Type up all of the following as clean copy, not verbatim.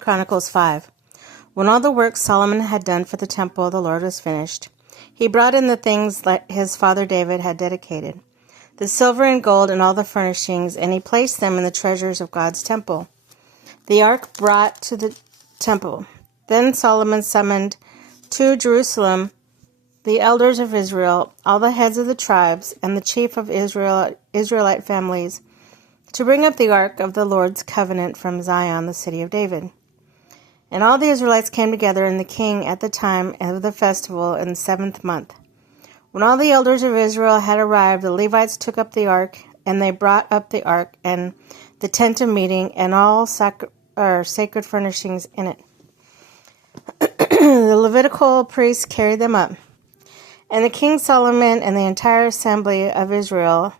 Chronicles 5. When all the work Solomon had done for the temple of the Lord was finished, he brought in the things that his father David had dedicated, the silver and gold and all the furnishings, and he placed them in the treasures of God's temple. The ark brought to the temple. Then Solomon summoned to Jerusalem the elders of Israel, all the heads of the tribes, and the chief of Israelite families, to bring up the ark of the Lord's covenant from Zion, the city of David. And all the Israelites came together in the king at the time of the festival in the 7th month. When all the elders of Israel had arrived, the Levites took up the ark, and they brought up the ark and the tent of meeting and all sacred furnishings in it. The Levitical priests carried them up. And the king Solomon and the entire assembly of Israel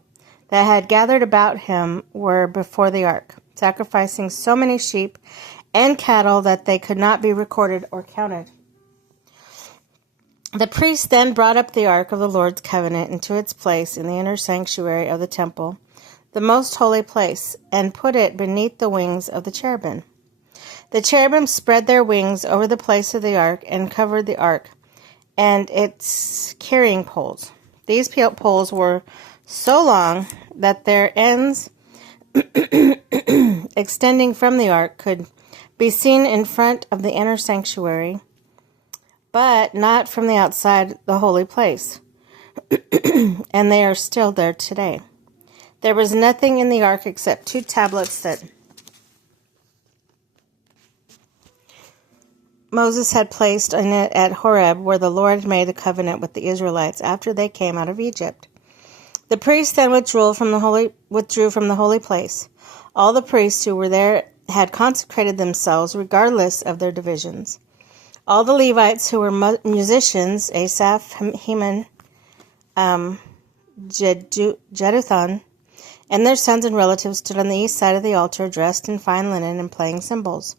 that had gathered about him were before the ark, sacrificing so many sheep and cattle that they could not be recorded or counted. The priests then brought up the ark of the Lord's covenant into its place in the inner sanctuary of the temple, the most holy place, and put it beneath the wings of the cherubim. The cherubim spread their wings over the place of the ark and covered the ark and its carrying poles. These poles were so long that their ends extending from the ark could be seen in front of the inner sanctuary, but not from the outside the holy place. And they are still there today. There was nothing in the ark except 2 tablets that Moses had placed in it at Horeb, where the Lord made a covenant with the Israelites after they came out of Egypt. The priests then withdrew from the holy place. All the priests who were there had consecrated themselves regardless of their divisions. All the Levites who were musicians, Asaph, Heman, Jeduthun, and their sons and relatives stood on the east side of the altar, dressed in fine linen and playing cymbals,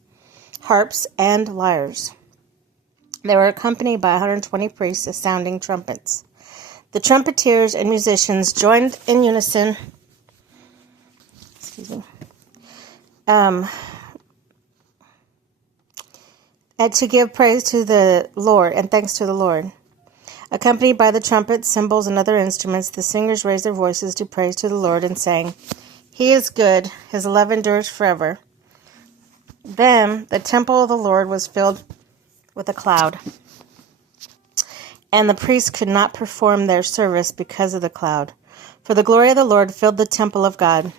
harps, and lyres. They were accompanied by 120 priests sounding trumpets. The trumpeters and musicians joined in unison and to give praise to the Lord and thanks to the Lord. Accompanied by the trumpets, cymbals, and other instruments, the singers raised their voices to praise to the Lord and sang, "He is good, his love endures forever." Then the temple of the Lord was filled with a cloud, and the priests could not perform their service because of the cloud, for the glory of the Lord filled the temple of God.